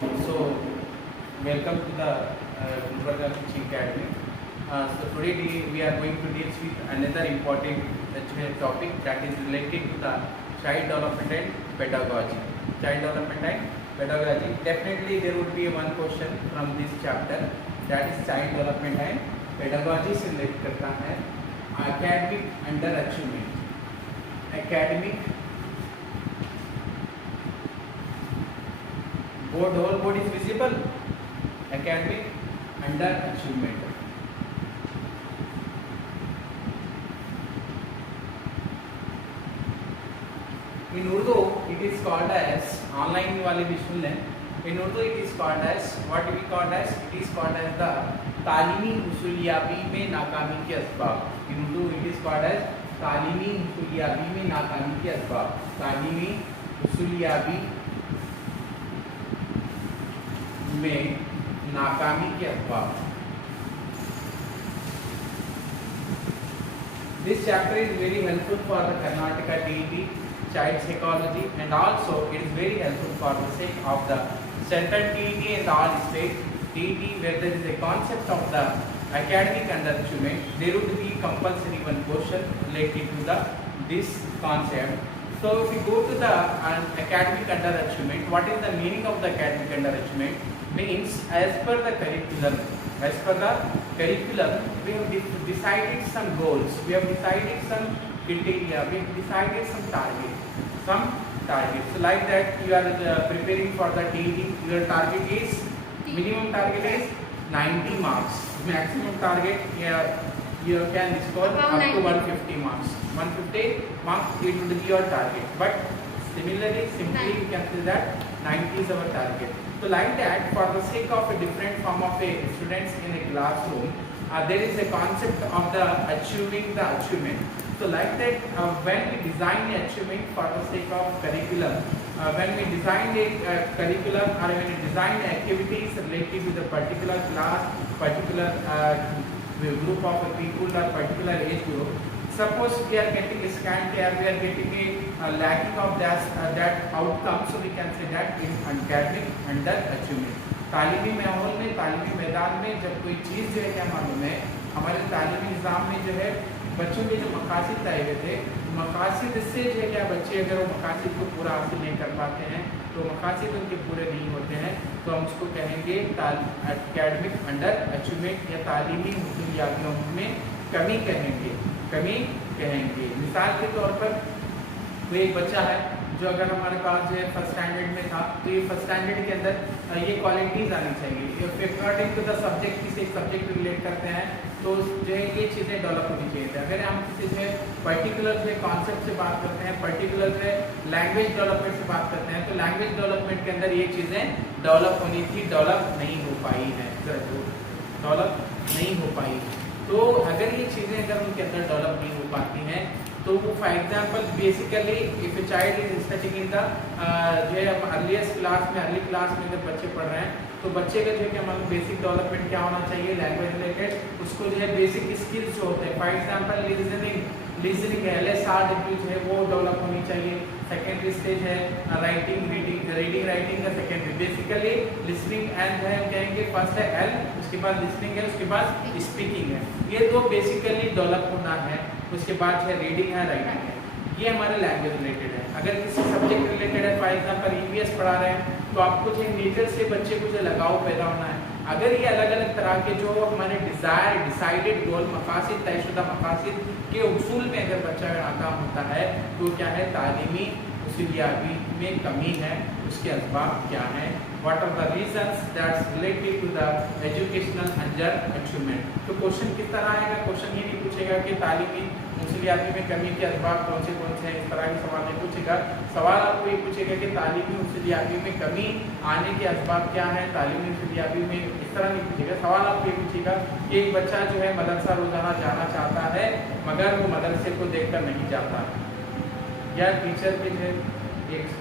So, welcome to the Gulbarga Teaching Academy. So today we are going to deal with another important topic that is related to the child development and pedagogy. Child development and pedagogy. Definitely there would be one question from this chapter, that is child development and pedagogy से relate करता है academic under achievement. Academic board, whole board is visible. Academic under achievement. In Urdu it is called as, online वाले भी सुन लें, in Urdu it is called as, what we called as, it is called as the तालीमी उसूलियाबी में नाकामी के असबाब. In Urdu it is called as तालीमी उसूलियाबी में नाकामी के असबाब. तालीमी उसूलियाबी में नाकामी के असबाब. This chapter is very helpful for the Karnataka TET child psychology, and also it is very helpful for the sake of the central TET and all state TET, where there is a concept of the academic underachievement. There would be compulsory one question related to this concept. So if we go to the academic underachievement, what is the meaning of the academic underachievement? Means as per the curriculum, we have decided some goals, we have decided some criteria, we have decided some targets. So like that you are preparing for the TET, your target is, minimum target is 90 marks, maximum target you can score up to 150 marks. 150 marks it will be your target, but similarly simply you can say that 90 is our target. So like that, for the sake of a different form of a students in a classroom, there is a concept of the achieving the achievement. So like that, when we design a achievement for the sake of curriculum, when we design a curriculum or when we design activities related to the particular class, particular group of people or particular age group, suppose we are getting a scant care, we are getting a lacking of that outcome, so we can say that in academic under achievement. तालीमी माहौल में, तालीमी मैदान में जब कोई चीज़ जो है क्या मालूम है, हमारे तालीमी निज़ाम में जो है बच्चों के जो मकासद तय हुए थे, मकासद से जो है क्या बच्चे अगर वो मकासद को पूरा हासिल नहीं कर पाते हैं, तो मकासद उनके पूरे नहीं होते हैं, तो हम उसको कहेंगे एकेडमिक अंडर अचीवमेंट या तालीमी हुसूलियातियों में कमी कहेंगे. मिसाल के तौर पर कोई एक बच्चा है जो अगर हमारे पास जो है फर्स्ट स्टैंडर्ड में था, तो ये फर्स्ट स्टैंडर्ड के अंदर ये क्वालिटीज़ आनी चाहिए. अकॉर्डिंग टू द सब्जेक्ट, किसी एक सब्जेक्ट को रिलेट करते हैं तो जो है ये चीज़ें डेवलप होनी चाहिए थी. अगर हम किसी जो है पर्टिकुलर जो कॉन्सेप्ट से बात करते हैं, पर्टिकुलर जो है लैंग्वेज डेवलपमेंट से बात करते हैं, तो लैंग्वेज डेवलपमेंट के अंदर ये चीज़ें डेवलप होनी थी, डेवलप नहीं हो पाई है, डेवलप नहीं हो पाई. तो अगर ये चीज़ें अगर उनके अंदर डेवलप नहीं हो पाती हैं, तो for example basically if a child is studying in the जो है अर्लीस्ट क्लास में, अर्ली क्लास में जब बच्चे पढ़ रहे हैं, तो बच्चे का जो है क्या मालूम बेसिक डेवलपमेंट क्या होना चाहिए लैंग्वेज रिलेटेड, उसको जो है बेसिक स्किल्स जो होते हैं, फॉर एग्जाम्पल लिसनिंग है, LSR जो है वो डेवलप होनी चाहिए. सेकेंडरी स्टेज है राइटिंग, रीडिंग राइटिंग का सेकेंडरी. बेसिकली लिसनिंग एंड है कहेंगे फर्स्ट है L, उसके बाद लिसनिंग है, उसके बाद स्पीकिंग है. ये दो बेसिकली डेवलप होना है. उसके बाद है रीडिंग है, राइटिंग है. ये हमारे लैंग्वेज रिलेटेड है. अगर किसी सब्जेक्ट रिलेटेड है, फॉर एग्जाम्पल EVS पढ़ा रहे हैं, तो आपको जो नेचर से बच्चे को जो लगाव पैदा होना है. अगर ये अलग अलग तरह के जो हमारे डिसाइडेड गोल, मकासद, तयशुदा मकासद के उसूल में अगर बच्चा नाकाम होता है, तो क्या है तालीमी उसूलियाबी में कमी है. उसके असबाब क्या हैं, what are the reasons that's related to the educational underachievement. तो क्वेश्चन किस तरह आएगा, क्वेश्चन ये नहीं पूछेगा कि तालीमी उसूलियाबी में कमी के असबाब कौन से हैं, इस तरह के सवाल नहीं पूछेगा. सवाल आपको ये पूछेगा कि तालीमी उसूलियाबी में कमी आने के असबाब क्या हैं, तालीमी उसूलियाबी में, इस तरह नहीं पूछेगा. सवाल आपको ये पूछेगा कि एक बच्चा जो है मदरसा रोजाना जाना चाहता है, मगर वो मदरसे को देखकर नहीं जाता, या टीचर के जो एक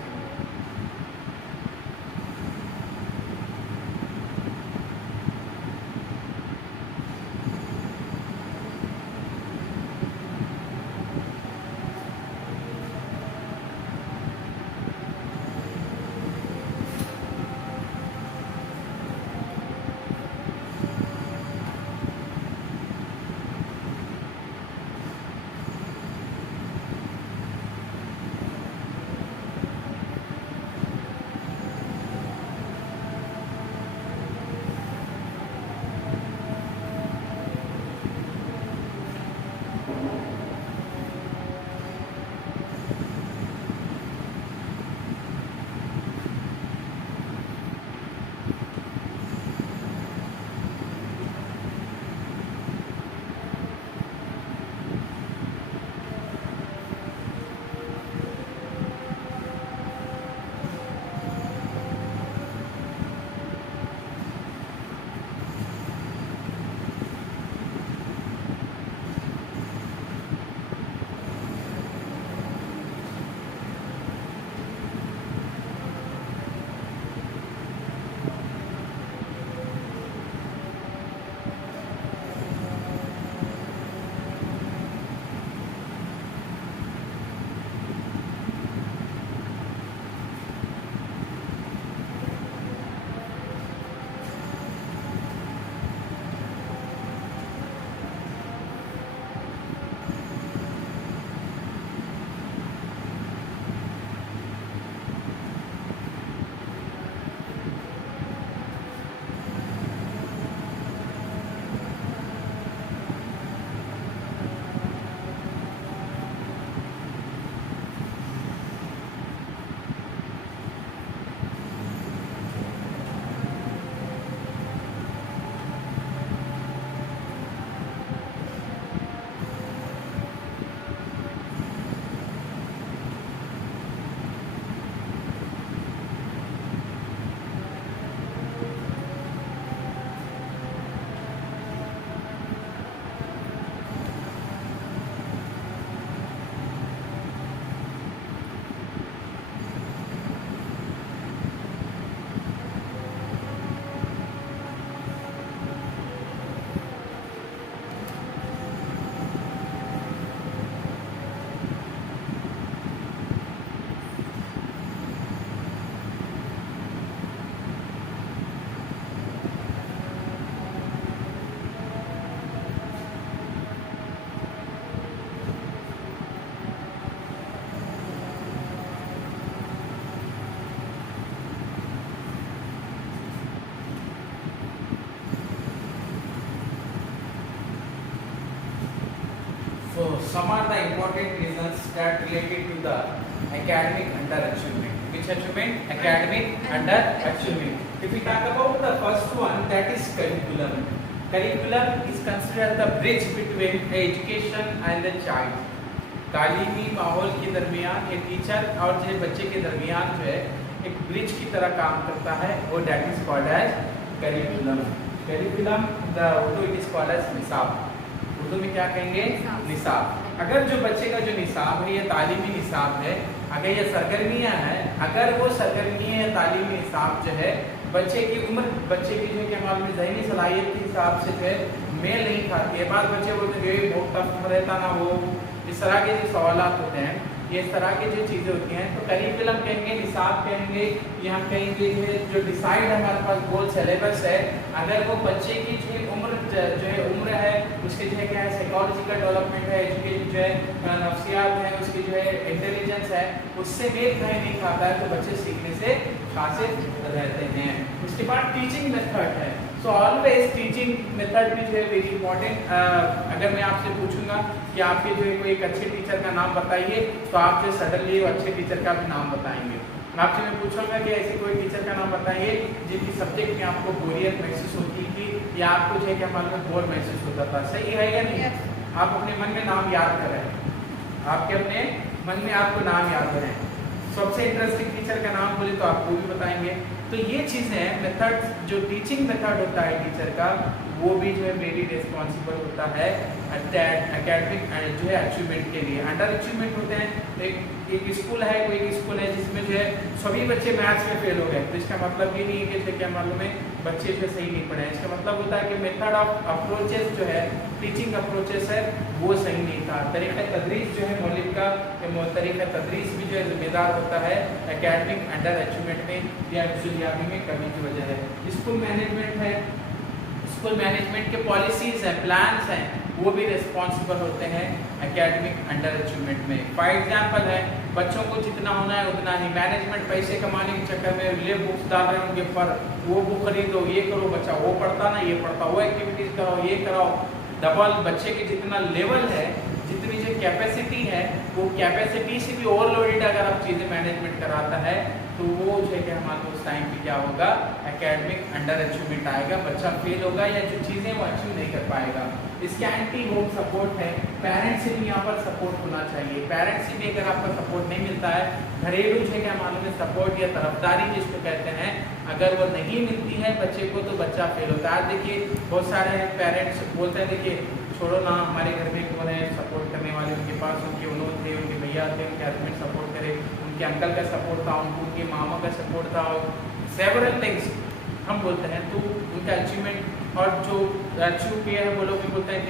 some are the important reasons that related to the academic underachievement. Which achievement? Academic underachievement. If we talk about the first one, that is curriculum. Curriculum is considered the bridge between education and the child. तालीमी माहौल के दरमियान एक teacher और जो बच्चे के दरमियान जो है एक ब्रिज की तरह काम करता है, वो that is called as curriculum. Curriculum the Urdu it is called as निसाब. उर्दू में क्या कहेंगे? निसाब. अगर जो बच्चे का जो निसाब है ये तालीमी निसाब है, अगर ये सरगर्मियाँ हैं, अगर वो सरगर्मियाँ या तालीमी निसाब जो है बच्चे की उम्र, बच्चे की जो क्या मालूम ज़हनी सलाहियत के हिसाब से जो है मेल नहीं खाती है, बाद बच्चे बोलते हैं बहुत टफ रहता ना वो, इस तरह के जो सवालात होते हैं, ये इस तरह की जो चीज़ें होती हैं, तो करिकुलम कहेंगे, निसाब कहेंगे, ये हम कहेंगे जो डिसाइड हमारे पास गोल सिलेबस है, अगर वो बच्चे की जो उम्र है उसके जो है क्या है साइकोलॉजिकल डेवलपमेंट है, एजुकेशन जो है नफ्सियात है, उसकी जो है इंटेलिजेंस है, उससे मेल खाए नहीं खाता है तो बच्चे सीखने से कासिर रहते हैं. उसके बाद टीचिंग मेथड है. सो ऑलवेज टीचिंग मेथड भी जो है वेरी इंपॉर्टेंट. अगर मैं आपसे पूछूंगा कि आपके जो है कोई एक अच्छे टीचर का नाम बताइए तो आप जो सडनली अच्छे टीचर का भी नाम बताएंगे. आपसे मैं पूछूंगा कि ऐसी कोई टीचर का नाम बताइए जिनकी सब्जेक्ट में आपको बोरियत महसूस होती थी या आपको जो है क्या मालूम बोर महसूस होता था. सही है या नहीं? आप अपने मन में नाम याद करें, आपके अपने मन में आपको नाम याद करें. सबसे इंटरेस्टिंग टीचर का नाम बोले तो आपको भी बताएंगे. तो ये चीज़ें हैं मेथड, जो टीचिंग मेथड होता है टीचर का, वो भी जो है वेरी रिस्पॉन्सिबल होता है एकेडमिक जो है अचीवमेंट के लिए. अंडर अचीवमेंट होते हैं. एक स्कूल है, कोई एक स्कूल है जिसमें जो है सभी बच्चे मैथ्स में फेल हो गए, तो इसका मतलब ये नहीं है कि क्या मालूम है बच्चे जो सही नहीं पढ़े. इसका मतलब होता है कि मेथड ऑफ अप्रोचेस जो है, टीचिंग अप्रोचेस है, वो सही नहीं था. तरीक़ा तदरीस जो है मौलिक का तरीक़ा तदरीस भी जो है जिम्मेदार होता है एकेडमिक अंडर अचीवमेंट में या कामयाबी में कमी की वजह है. स्कूल मैनेजमेंट है, स्कूल मैनेजमेंट के पॉलिसीज हैं, प्लान्स हैं, वो भी रिस्पॉन्सिबल होते हैं एकेडमिक अंडर अचीवमेंट में. फॉर एग्जांपल है बच्चों को जितना होना है उतना ही. मैनेजमेंट पैसे कमाने के चक्कर में ले बुक्स डाल रहे होंगे पर वो बुक खरीदो, ये करो, बच्चा वो पढ़ता ना ये पढ़ता, वो एक्टिविटीज कराओ, ये कराओ. डबल बच्चे के जितना लेवल है, जितनी जो कैपेसिटी है, वो कैपेसिटी से भी ओवरलोडेड अगर आप चीज़ें मैनेजमेंट कराता है तो वो जो है कि हमारे उस टाइम पे क्या होगा एकेडमिक अंडर अचीवमेंट आएगा, बच्चा फेल होगा या जो चीज़ें वो अचीव नहीं कर पाएगा. इसके एंटी होम सपोर्ट है. पेरेंट्स से भी यहाँ पर सपोर्ट होना चाहिए. पेरेंट्स से भी अगर आपका सपोर्ट नहीं मिलता है, घरेलू जो है क्या मालूम है सपोर्ट या तरफदारी जिसको कहते हैं, अगर वो नहीं मिलती है बच्चे को तो बच्चा फेल होता है. देखिए बहुत सारे पेरेंट्स बोलते हैं देखिए छोड़ो ना, हमारे घर में कौन है सपोर्ट करने वाले, उनके पास उनके उन्होंने थे, उनके भैया थे, उनके हस्बैंड सपोर्ट करे, उनके अंकल का सपोर्ट था, उनके मामा का सपोर्ट था, सेवरल थिंग्स हम बोलते हैं. तो उनका अचीवमेंट और जो अचीव किया है वो लोग भी बोलते हैं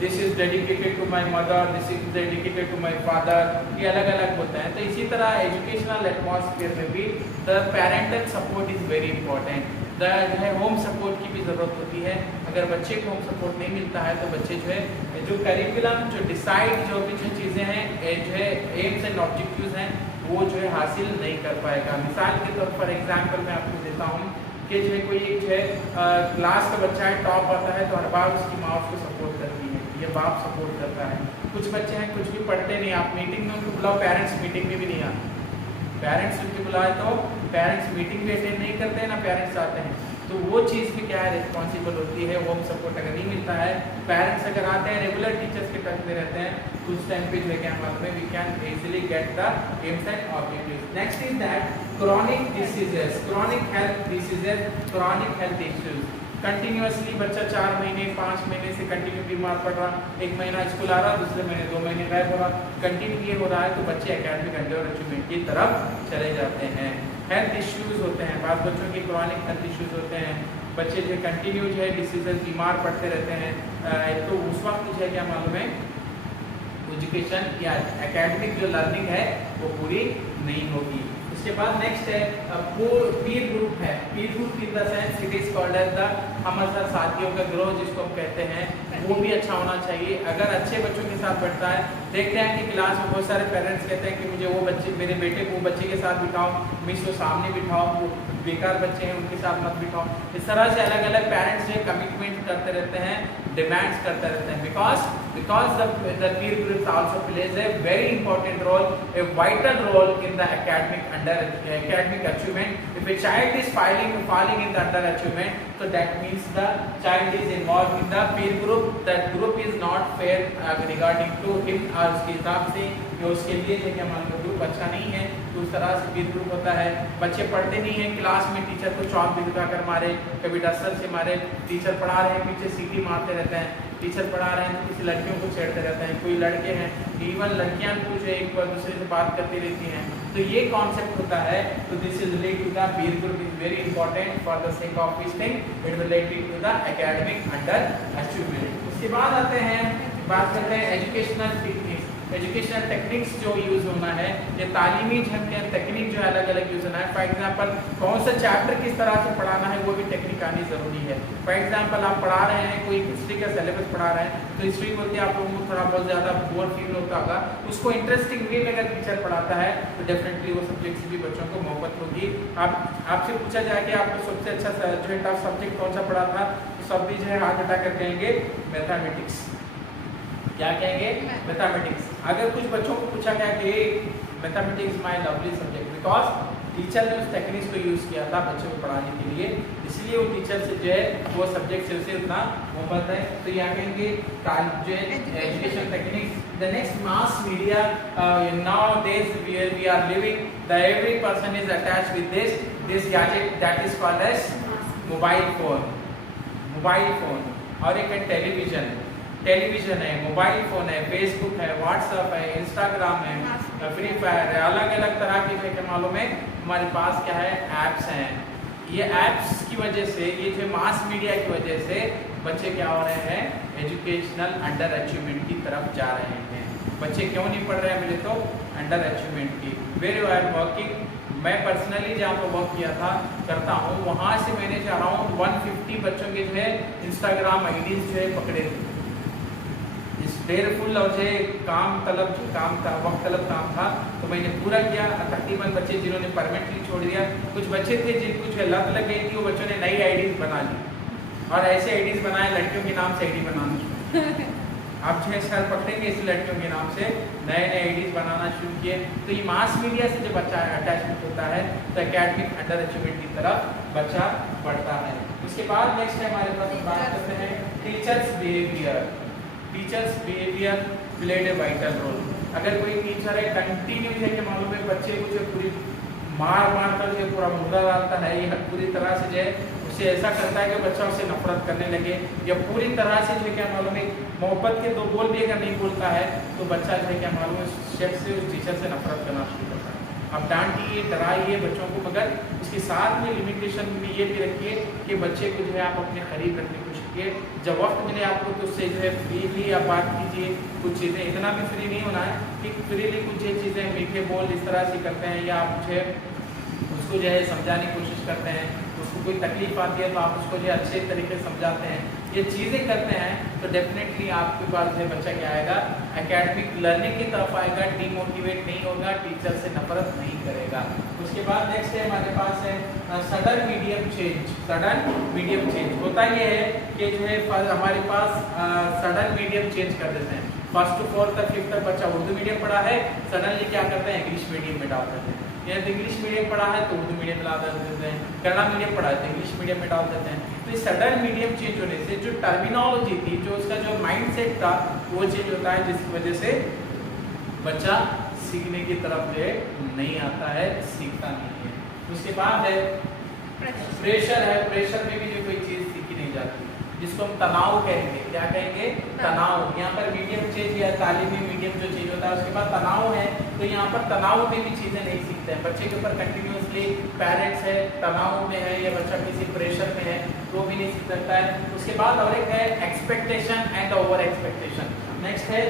this is dedicated to my mother, this is dedicated to my father, ये अलग अलग होते हैं. तो इसी तरह एजुकेशनल एटमॉस्फेयर में भी the parental support is very important. The जो है होम सपोर्ट की भी ज़रूरत होती है. अगर बच्चे को होम सपोर्ट नहीं मिलता है तो बच्चे जो है जो करिकुलम जो डिसाइड जो भी जो चीज़ें हैं जो है एम्स एंड ऑब्जेक्टिव्स हैं वो जो है हासिल नहीं कर पाएगा. मिसाल के तौर पर एग्जाम्पल मैं आपको देता हूँ कि जो है कोई एक जो है क्लास का बच्चा है, टॉप आता है तो हर बार उसकी माँ उसको सपोर्ट करती है, ये बाप सपोर्ट करता है. कुछ बच्चे हैं कुछ भी पढ़ते नहीं, आप मीटिंग में उनको बुलाओ, पेरेंट्स मीटिंग में भी नहीं आते. पेरेंट्स उनके बुलाए तो पेरेंट्स मीटिंग भी अटेंड नहीं करते हैं ना पेरेंट्स आते हैं. तो वो चीज़ भी क्या है रिस्पॉन्सिबल होती है. होम सपोर्ट अगर नहीं मिलता है, पेरेंट्स अगर आते हैं रेगुलर टीचर्स के टच में रहते हैं तो उस टाइम पे जो है क्या हमारे में we can easily get the aims and objectives. Next is that chronic diseases, chronic health diseases, chronic health issues. Continuously बच्चा 4 महीने 5 महीने से कंटिन्यू बीमार पड़ रहा, एक महीना स्कूल आ रहा, दूसरे महीने 2 महीने गायब हो रहा, कंटिन्यू ये हो रहा है तो बच्चे एकेडमिक अंडर अचीवमेंट की तरफ चले जाते हैं. हेल्थ इश्यूज होते हैं, बाद बच्चों के क्रॉनिक हेल्थ इश्यूज होते हैं, बच्चे जो कंटिन्यू जो है डिसीजेस बीमार पड़ते रहते हैं. तो उस वक्त जो है क्या मालूम है एजुकेशन या एकेडमिक जो लर्निंग है वो पूरी नहीं होगी. उसके बाद नेक्स्ट है पीर ग्रुप है. Peer group in the sense it is called as the हमारे साथियों का ग्रोह जिसको हम कहते हैं, वो भी अच्छा होना चाहिए. अगर अच्छे बच्चों के साथ बैठता है देखते हैं कि क्लास में बहुत सारे पेरेंट्स कहते हैं कि मुझे वो बच्चे, मेरे बेटे को बच्चे के साथ बिठाओ, मिस को सामने बिठाओ, वो बेकार बच्चे हैं उनके साथ मत बिठाओ। इस तरह से अलग अलग पेरेंट्स जो कमिटमेंट करते रहते हैं, डिमांड्स करते रहते हैं, because the peer groups also plays a very important role, a vital role in the academic achievement. If a child is falling in the underachievement, so that means the child is involved in the peer group. That group is not fair regarding to him और उसके हिसाब से कि उसके लिए जो क्या मान लो ग्रुप अच्छा नहीं है, तो उस तरह से पीर ग्रुप होता है। बच्चे पढ़ते नहीं हैं, क्लास में टीचर को चौक भी लगा कर मारे, कभी डस्टर से मारे, टीचर पढ़ा रहे हैं पीछे सीटी मारते रहते हैं, टीचर पढ़ा रहे हैं तो किसी लड़कियों को छेड़ते रहते हैं, कोई लड़के हैं, इवन लड़कियां कुछ एक दूसरे से बात करती रहती हैं। तो ये कॉन्सेप्ट होता है। तो this is related to the peer group is very important for the sake of this thing, it related to the academic under achievement. उसके बाद आते हैं, बात करते हैं एजुकेशनल टेक्निक्स। एजुकेशनल टेक्निक्स जो यूज होना है, ये तालीमी ढंग के टेक्निक जो है अलग अलग यूज होना है। फॉर एग्जांपल कौन सा चैप्टर किस तरह से पढ़ाना है वो भी टेक्निक आनी जरूरी है। फॉर एग्जांपल आप पढ़ा रहे हैं, कोई हिस्ट्री का सिलेबस पढ़ा रहे हैं, तो हिस्ट्री बोलते आप लोगों को थोड़ा बहुत ज़्यादा बोर फील होता होगा, उसको इंटरेस्टिंग वे में अगर टीचर पढ़ाता है तो डेफिनेटली वो सब्जेक्ट से भी बच्चों को मोहब्बत होगी। आपसे पूछा जाए कि आपको सबसे अच्छा जो है टफ सब्जेक्ट कौन सा पढ़ा था, तो सब भी जो है हाथ उठा कर कहेंगे मैथमेटिक्स। क्या कहेंगे? मैथमेटिक्स। अगर कुछ बच्चों को पूछा गया कि mathematics my lovely subject, because teacher ने उस टेक्निक्स को यूज़ किया था बच्चों को पढ़ाने के लिए, इसलिए वो टीचर से जो है वो सब्जेक्ट से उसे उतना मोहब्बत है। तो यहाँ कहेंगे जो है education techniques. The next mass media, now days we are living, the every person is attached with this gadget that is called as mobile phone. और एक है टेलीविजन है, मोबाइल फ़ोन है, फेसबुक है, व्हाट्सएप है, इंस्टाग्राम है, Free Fire है, अलग अलग तरह की जो मालूम है हमारे पास क्या है ऐप्स हैं। ये ऐप्स की वजह से, ये जो मास मीडिया की वजह से बच्चे क्या हो रहे हैं, एजुकेशनल अंडर अचीवमेंट की तरफ जा रहे हैं। बच्चे क्यों नहीं पढ़ रहे हैं मेरे तो अंडर अचीवमेंट की। वेर यू आर वर्किंग, मैं पर्सनली जहाँ पर वर्क किया था करता हूँ, वहाँ से मैंने अराउंड 150 बच्चों के जो है इंस्टाग्राम आईडीज जो है पकड़े थे। देर फुल और जो काम तलब वक्त तलब काम था, तो मैंने पूरा किया। तकरीबन बच्चे जिन्होंने परमानेंटली छोड़ दिया, कुछ बच्चे थे जिनको जो लत लग गई थी, वो बच्चों ने नई आईडीज बना ली और ऐसे आईडीज बनाए, लड़कियों के नाम से आईडी बनाना। आप जो है सर पकड़ेंगे इस लड़कियों के नाम से नए आईडीज बनाना शुरू किए। तो ये मास मीडिया से जो बच्चा अटैचमेंट होता है तो एकेडमिक अंडर अचीवमेंट की तरफ बच्चा बढ़ता है। उसके बाद नेक्स्ट है हमारे पास बात करते हैं teachers behaviour played a vital role. अगर कोई टीचर है कंटिन्यू है कि मालूम है बच्चे को जो पूरी मार कर जो पूरा मुर्दा डालता है, ये पूरी तरह से जो है उसे ऐसा करता है कि बच्चा उससे नफरत करने लगे, या पूरी तरह से जो क्या मालूम है मोहब्बत के दो बोल भी अगर नहीं बोलता है तो बच्चा जो है क्या मालूम है उस शख्स से, उस टीचर से नफरत करना शुरू करता है। आप डांटिए, डराइए बच्चों को, मगर उसके साथ में लिमिटेशन में ये भी रखिए कि बच्चे को जो है आप अपने करीब रखने की कोशिश कीजिए। जब वक्त मिले आपको तो उससे जो है फ्रीली आप बात कीजिए। कुछ चीज़ें इतना भी फ्री नहीं होना है कि फ्रीली कुछ चीज़ें मीठे बोल इस तरह से करते हैं, या आप जो है उसको जो है समझाने की कोशिश करते हैं, उसको कोई तकलीफ आती है तो आप उसको जो है अच्छे तरीके से समझाते हैं, ये चीज़ें करते हैं, तो डेफिनेटली आपके पास जो बच्चा क्या आएगा, एकेडमिक लर्निंग की तरफ आएगा, डीमोटिवेट नहीं होगा, टीचर से नफरत नहीं करेगा। उसके बाद नेक्स्ट है हमारे पास है सडन मीडियम चेंज। होता ये है कि जो है हमारे पास सडन मीडियम चेंज कर देते हैं। फर्स्ट टू फोर्थ तक, फिफ्थ तक बच्चा उर्दू मीडियम पढ़ा है, सडनली क्या करते हैं इंग्लिश मीडियम में डाल देते हैं, या तो इंग्लिश मीडियम पढ़ा है तो उर्दू मीडियम में डाल देते हैं, कन्नड़ा मीडियम पढ़ा है तो इंग्लिश मीडियम में डाल देते हैं। तो इस सडन मीडियम चेंज होने से जो टर्मिनोलॉजी थी, जो उसका जो माइंडसेट था, वो चेंज होता है, जिसकी वजह से बच्चा सीखने की तरफ जो नहीं आता है, सीखता नहीं है। उसके बाद है प्रेशर है। प्रेशर में भी जो कोई चीज़ सीखी नहीं जाती, जिसको हम तनाव कहेंगे। क्या कहेंगे? तनाव। यहाँ पर मीडियम चेंज या तालीमी मीडियम जो चीज़ होता है उसके बाद तनाव है, तो यहाँ पर तनाव में भी चीज़ें नहीं सीखी सीखते हैं। बच्चे के ऊपर कंटिन्यूसली पेरेंट्स है तनाव में है या बच्चा किसी प्रेशर में है तो भी नहीं सीख सकता है। उसके बाद और एक है expectation and over expectation. Next है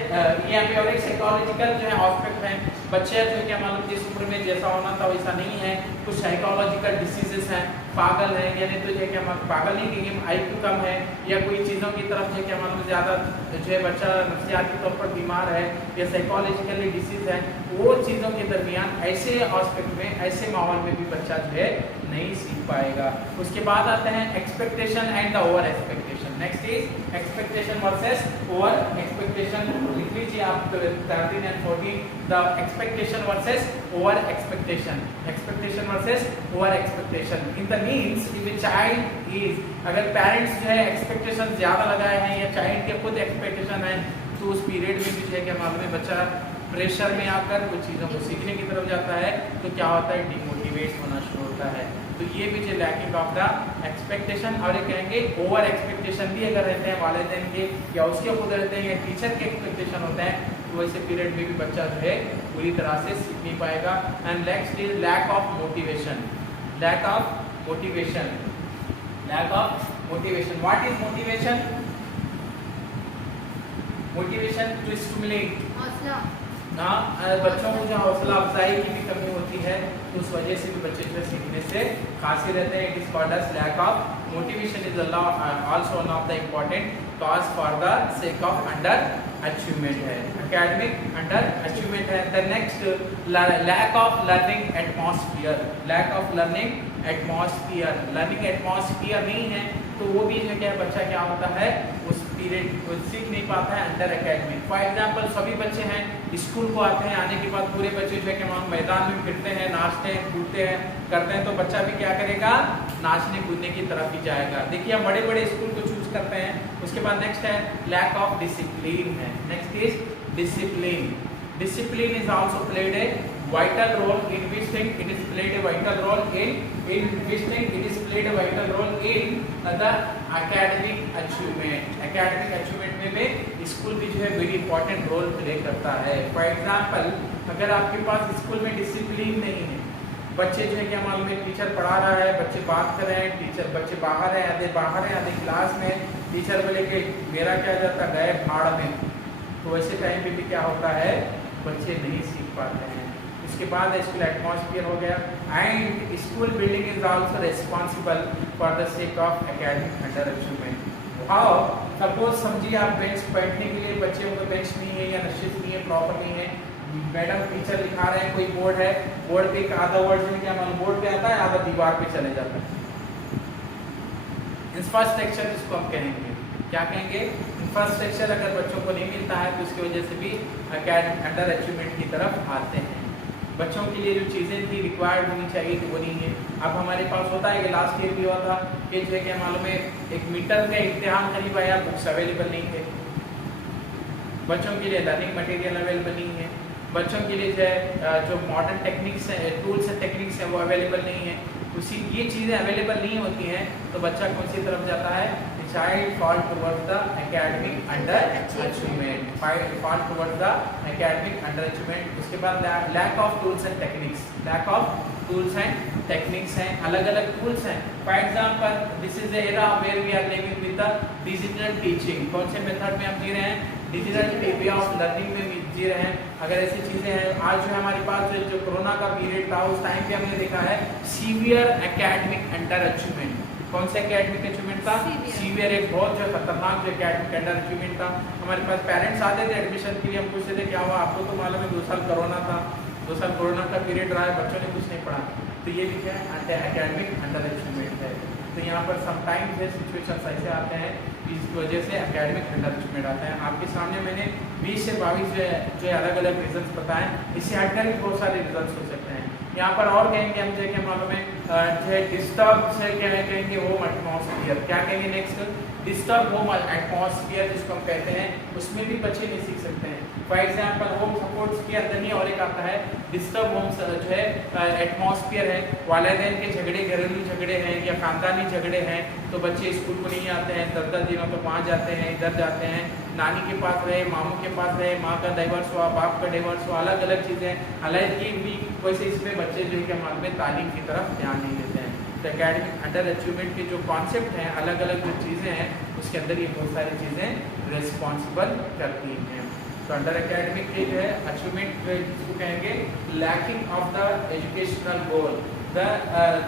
यहाँ पे और एक साइकोलॉजिकल जो है एस्पेक्ट है। बच्चे जो क्या मालूम जिस उम्र में जैसा होना था वैसा नहीं है, कुछ साइकोलॉजिकल डिसीजेस हैं, पागल है यानी तो जो क्या पागल नहीं कहेंगे, आईक्यू कम है या कोई चीज़ों की तरफ जो क्या मालूम ज़्यादा जो है बच्चा नफ्सियाती तौर पर बीमार है या साइकोलॉजिकली डिसीज है, वो चीज़ों के दरमियान ऐसे एस्पेक्ट में ऐसे माहौल में भी बच्चा जो है नहीं सीख पाएगा। उसके बाद आते हैं expectation and the over expectation. Next is expectation versus over expectation. लिख लीजिए आप 13 and 14 the expectation versus over expectation. Expectation versus over expectation in the means if a child is, अगर पेरेंट्स जो है एक्सपेक्टेशन ज्यादा लगाए हैं या चाइल्ड के खुद एक्सपेक्टेशन है तो उस पीरियड में भी जो है क्या मालूम है बच्चा प्रेशर में आकर कुछ चीज़ों को सीखने की तरफ जाता है तो क्या होता है डिमोटिवेट होना शुरू होता है। तो ये भी जो लैकिंग ऑफ द एक्सपेक्टेशन और ये कहेंगे ओवर एक्सपेक्टेशन भी अगर रहते हैं वालिदैन के या उसके खुद रहते हैं या टीचर के एक्सपेक्टेशन होते हैं तो वैसे पीरियड में भी बच्चा जो है पूरी तरह से सीख नहीं पाएगा। And next is lack of motivation. Lack of motivation. Lack of motivation. What is motivation? Motivation to stimulate, बच्चों को जो हौसला अफजाई की भी कमी होती है तो उस वजह से भी बच्चे जो सीखने से खासी रहते हैं। It is called as lack of motivation is also one of the important cause for the sake of underachievement है, एकेडमिक अंडर अचीवमेंट है। The next lack of learning atmosphere. Lack of learning atmosphere. Learning atmosphere नहीं है तो वो भी जो क्या बच्चा क्या होता है उस पीरियड सीख नहीं पाता है अंडर एकेडमिक। फॉर एग्जाम्पल सभी बच्चे हैं स्कूल को आते हैं, आने के बाद पूरे बच्चे जो है कि मैदान में फिरते हैं, नाचते हैं, कूदते हैं, करते हैं तो बच्चा भी क्या करेगा नाचने कूदने की तरफ ही जाएगा। देखिए हम बड़े बड़े स्कूल को चूज करते हैं। उसके बाद नेक्स्ट है लैक ऑफ डिसिप्लिन है। Next is discipline. Discipline is also played a vital role in which thing it is played a vital role in which thing it is played a vital role in the academic achievement. Academic achievement में भी school भी जो है very important role play करता है। For example अगर आपके पास school में डिसिप्लिन नहीं है, बच्चे जो है क्या मालूम है टीचर पढ़ा रहा है, बच्चे बात कर रहे हैं, टीचर बच्चे बाहर है, आधे क्लास में, टीचर बोले कि मेरा क्या जाता गए भाड़ में, तो वैसे टाइम पे भी क्या होता है बच्चे नहीं सीख पाते हैं। इसके बाद स्कूल एटमॉस्फेयर हो गया and school building is also responsible for the sake of academic under achievement. How suppose समझिए आप बेंच बैठने के लिए बच्चे को बेंच नहीं है या निश्चित नहीं है, प्रॉपर नहीं है, मैडम टीचर लिखा रहे हैं, कोई बोर्ड है, बोर्ड पे एक आधा वर्ड में क्या मालूम बोर्ड पे आता है, आधा दीवार पे चले जाता है। इंफ्रास्ट्रक्चर इसको हम कहेंगे, क्या कहेंगे इंफ्रास्ट्रक्चर। अगर बच्चों को नहीं मिलता है तो उसकी वजह से भी एकेडमिक अंडर अचीवमेंट की तरफ आते हैं। बच्चों के लिए जो चीज़ें थी रिक्वायर्ड होनी चाहिए कि वो नहीं है। अब हमारे पास होता है कि लास्ट ईयर भी हुआ था कि जो है क्या मालूम है एक मीटर का इम्तिहान करीब आया, बुक्स अवेलेबल नहीं थे, बच्चों के लिए लर्निंग मटेरियल अवेलेबल नहीं है, बच्चों के लिए जो है जो मॉडर्न टेक्निक्स है, टूल्स है, टेक्निक्स है वो अवेलेबल नहीं है। उसी ये चीज़ें अवेलेबल नहीं होती हैं तो बच्चा कौन सी तरफ जाता है, child fall towards the academic under achievement, fall towards the academic under achievement. उसके बाद lack of tools and techniques. Lack of tools and techniques हैं, अलग अलग टूल्स हैं। For example this is the era where we are living with the digital teaching. कौन से method में हम जी रहे हैं, डिजिटल वे ऑफ लर्निंग में जी रहे हैं। अगर ऐसी चीजें हैं, आज जो हमारे पास जो कोरोना का पीरियड था उस टाइम पे हमने देखा है सीवियर एकेडमिक अंडर अचीवमेंट। कौन सा एकेडमिक अचीवमेंट था, सीवियर, एक बहुत जो खतरनाक जो एकेडमिक अंडर अचीवमेंट था। हमारे पास पेरेंट्स आते थे एडमिशन के लिए, हम पूछते थे क्या हुआ आपको, तो मालूम है 2 साल कोरोना था, 2 साल कोरोना का पीरियड रहा है, बच्चों ने कुछ नहीं पढ़ा। तो ये भी क्या है एकेडमिक अंडर अचीवमेंट है। तो यहाँ पर समटाइम्स है सिचुएशन ऐसे आते हैं इस वजह से एकेडमिक अंडर अचीवमेंट आता है। आपके सामने मैंने 20 से 22 जो है अलग अलग रीजंस बताएं, इससे हटकर भी बहुत सारे रीजंस हो सकते हैं। यहाँ पर और कहेंगे हम जो है मालूम है जो है डिस्टर्ब से क्या है कहेंगे होम होम एटमॉस्फेयर, क्या कहेंगे नेक्स्ट, डिस्टर्ब होम एटमॉस्फेयर जिसको हम कहते हैं, उसमें भी बच्चे नहीं सीख सकते हैं। फॉर एग्जाम्पल होम सपोर्ट्स के अंदर नहीं, और एक आता है डिस्टर्ब होम जो है एटमॉस्फेयर है, वालिदैन के झगड़े, घरेलू झगड़े हैं या खानदानी झगड़े हैं, तो बच्चे स्कूल को नहीं आते हैं, 10-10 दिनों तक वहाँ जाते हैं, इधर जाते हैं, नानी के पास रहे, मामू के पास रहे, माँ का डाइवर्स हुआ, बाप का डाइवर्स हुआ, अलग अलग चीज़ें अलग की हुई, वैसे इसमें बच्चे जो है मालूम है तालीम की तरफ ध्यान नहीं देते हैं। तो एकेडमिक अंडर अचीवमेंट के जो कॉन्सेप्ट हैं, अलग अलग जो चीज़ें हैं, उसके अंदर ये बहुत सारी चीज़ें रिस्पॉन्सिबल करती हैं। तो अंडर एकेडमिक के जो है अचीवमेंट जिसको कहेंगे lacking of the educational goal, the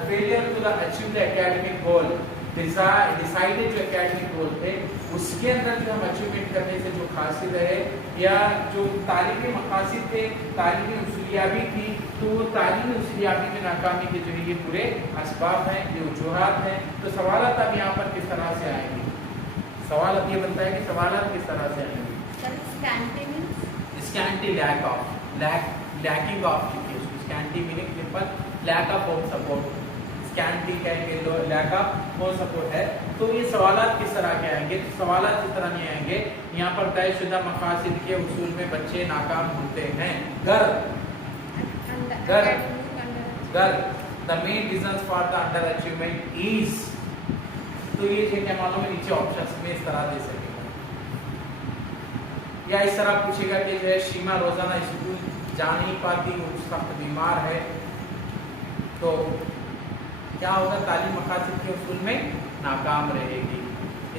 failure to the achieve the academic goal, decided जो एकेडमिक गोल थे उसके अंदर जो हम अचीवमेंट करने से जो खासियत है या जो तालीमी मकासद थे, तालीमी उसूलियाबी थी, तो तालीमी उसूलियाबी में नाकामी के जो है ये पूरे असबाब हैं, ये वजूहात हैं। तो सवालात अब यहाँ पर किस तरह से आएंगे, सवाल अब ये बनता है कि सवालात किस तरह से आएंगे। Scanty lacking of education, scanty meaning simple lack of home support, scanty कहेंगे लैक ऑफ होम सपोर्ट है। तो ये सवालात किस तरह के आएंगे, तो सवालात इस तरह नहीं आएंगे, यहाँ पर तयशुदा मकासद के उसूल में बच्चे नाकाम होते हैं। The main reason for the underachievement is, तो ये जो क्या मालूम है नीचे ऑप्शंस में इस तरह दे सकेगा, या इस तरह पूछेगा कि जो है शीमा रोजाना स्कूल जा नहीं पाती, वो सख्त बीमार है, तो क्या होगा, तालीम मकासद के उसूल में नाकाम रहेगी।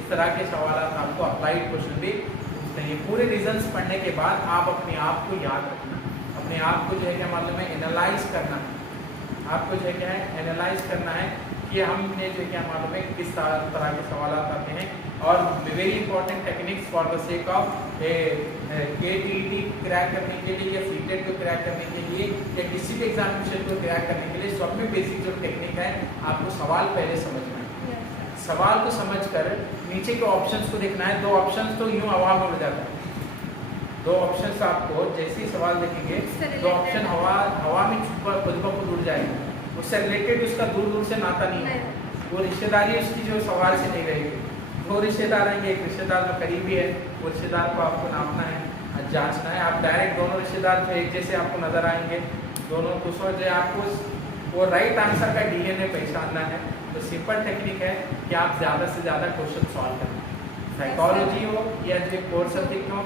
इस तरह के सवाल आपको अप्लाइड क्वेश्चन भी पूछते हैं। पूरे रीजंस पढ़ने के बाद आप अपने आप को याद रखना, अपने आप को जो है क्या मालूम है एनालाइज करना है, आपको जो है क्या है एनालाइज करना है कि हमने जो क्या मालूम है किस तरह के सवाल आते हैं। और very important techniques for the sake of KTET crack करने के लिए या सीटेट को क्रैक करने के लिए या किसी भी एग्जामिनेशन को क्रैक करने के लिए सब में बेसिक जो टेक्निक है, आपको सवाल पहले समझना है। सवाल को समझकर नीचे के ऑप्शंस को देखना है। दो ऑप्शंस तो यूं हवा में उड़ जाता है, दो ऑप्शंस आपको जैसे ही सवाल देखेंगे दो ऑप्शन हवा में खुद ब खुद उड़ जाएगा, उससे रिलेटेड उसका दूर दूर से नाता नहीं है, वो रिश्तेदारी उसकी जो सवाल से नहीं रहेगी। दो रिश्तेदार आएंगे, एक रिश्तेदार जो करीबी है वो रिश्तेदार को आपको नापना है, जांचना है। आप डायरेक्ट दोनों रिश्तेदार जो एक जैसे आपको नजर आएंगे, दोनों को सोच आपको वो राइट आंसर का DNA पहचानना है। तो सिंपल टेक्निक है कि आप ज़्यादा से ज़्यादा क्वेश्चन सॉल्व करें, साइकोलॉजी हो या जो कोर्स सब्जेक्ट हो,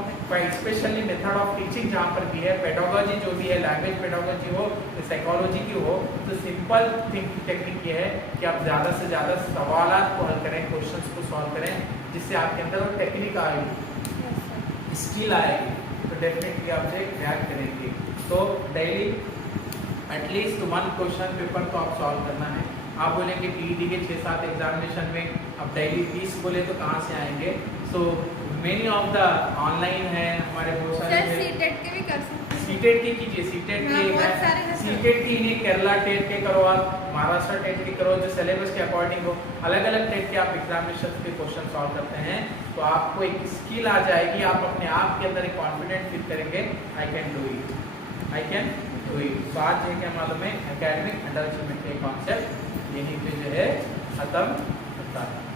स्पेशली मेथड ऑफ टीचिंग जहाँ पर भी है, पेडागोजी जो भी है, लैंग्वेज पेडागोजी हो, साइकोलॉजी की हो, तो सिंपल टेक्निक ये है कि आप ज़्यादा से ज़्यादा सवालात को हल करें, क्वेश्चंस को सॉल्व करें, जिससे आपके अंदर वो टेक्निक आएगी, स्किल आएगी, तो डेफिनेटली आप जो क्रैक करेंगे। तो डेली एटलीस्ट 1 क्वेश्चन पेपर तो आप सॉल्व करना है। आप बोलेंगे TET के 6-7 एग्जामिनेशन में अब डेली 30 बोले तो कहाँ से आएंगे। So many of the online है हमारे बहुत सारे, सीटेट के भी कर सकते हैं, सीटेट की कीजिए, सीटेट की सीटेट की नहीं, केरला टेट के करो आप, महाराष्ट्र टेट के करो, जो सिलेबस के अकॉर्डिंग हो। अलग अलग टेट के आप एग्जामिनेशन के क्वेश्चन सॉल्व करते हैं तो आपको एक स्किल आ जाएगी, आप अपने आप के अंदर एक कॉन्फिडेंट फील करेंगे, I can do it, I can do it. तो आज जो क्या मालूम है एकेडमिक अंडर अचीवमेंट के कॉन्सेप्ट यहीं पे जो है खत्म होता है।